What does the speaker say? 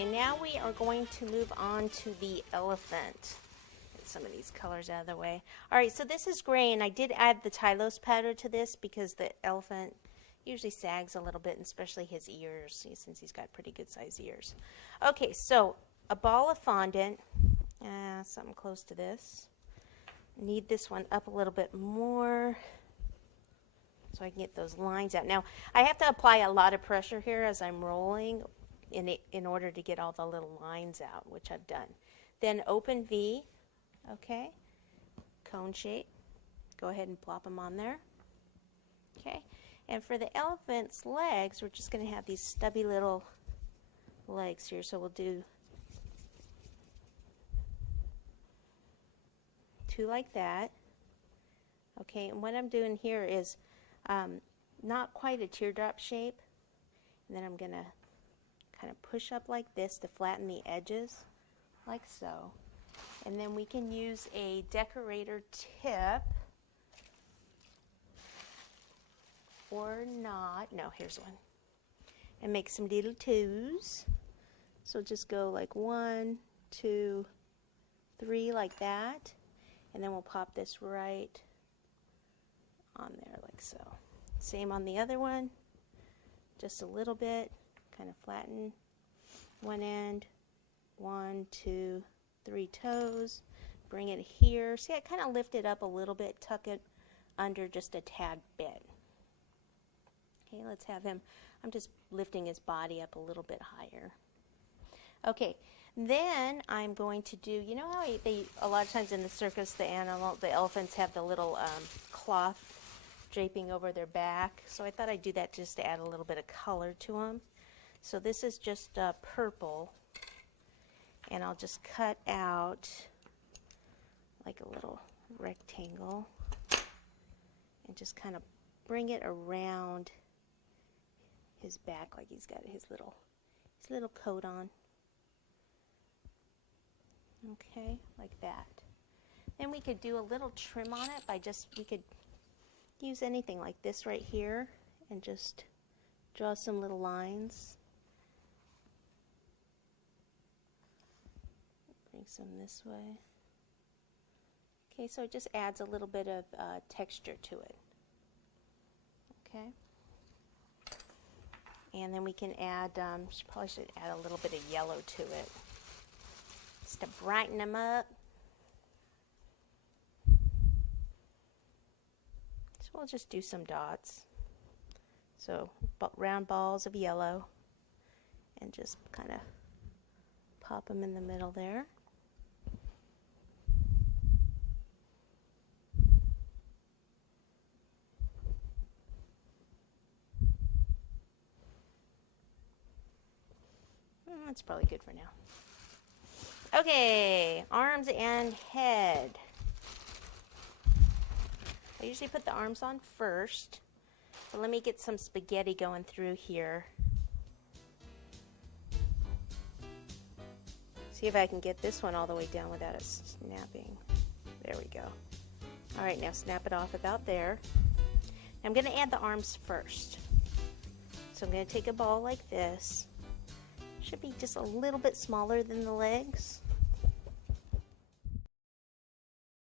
Okay, now we are going to move on to the elephant. Get some of these colors out of the way. All right, so this is gray, and I did add the Tylos powder to this because the elephant usually sags a little bit, and especially his ears, since he's got pretty good size ears. Okay, so a ball of fondant, something close to this. Need this one up a little bit more so I can get those lines out. Now, I have to apply a lot of pressure here as I'm rolling in order to get all the little lines out, which I've done. Then open V, okay, cone shape. Go ahead and plop them on there. Okay, and for the elephant's legs, we're just going to have these stubby little legs here, so we'll do 2 like that. Okay, and what I'm doing here is not quite a teardrop shape, and then I'm going to kind of push up like this to flatten the edges, like so. And then we can use a decorator tip, or not. No, here's one. And make some little toes. So just go like 1, 2, 3 like that. And then we'll pop this right on there like so. Same on the other one. Just a little bit. Kind of flatten one end. 1, 2, 3 toes. Bring it here. See, I kind of lift it up a little bit. Tuck it under just a tad bit. Okay, let's have him. I'm just lifting his body up a little bit higher. Okay, then I'm going to do, you know how they a lot of times in the circus, the elephants have the little cloth draping over their back. So I thought I'd do that just to add a little bit of color to them. So this is just purple, and I'll just cut out like a little rectangle and just kind of bring it around his back like he's got his little coat on. Okay, like that. Then we could do a little trim on it by we could use anything like this right here and just draw some little lines. Bring some this way. Okay, so it just adds a little bit of texture to it. Okay. And then we can add, probably should add a little bit of yellow to it, just to brighten them up. So we'll just do some dots. So round balls of yellow, and just kind of pop them in the middle there. That's probably good for now. Okay, arms and head. I usually put the arms on first, but let me get some spaghetti going through here. See if I can get this one all the way down without it snapping. There we go. All right, now snap it off about there. I'm going to add the arms first. So I'm going to take a ball like this. Should be just a little bit smaller than the legs.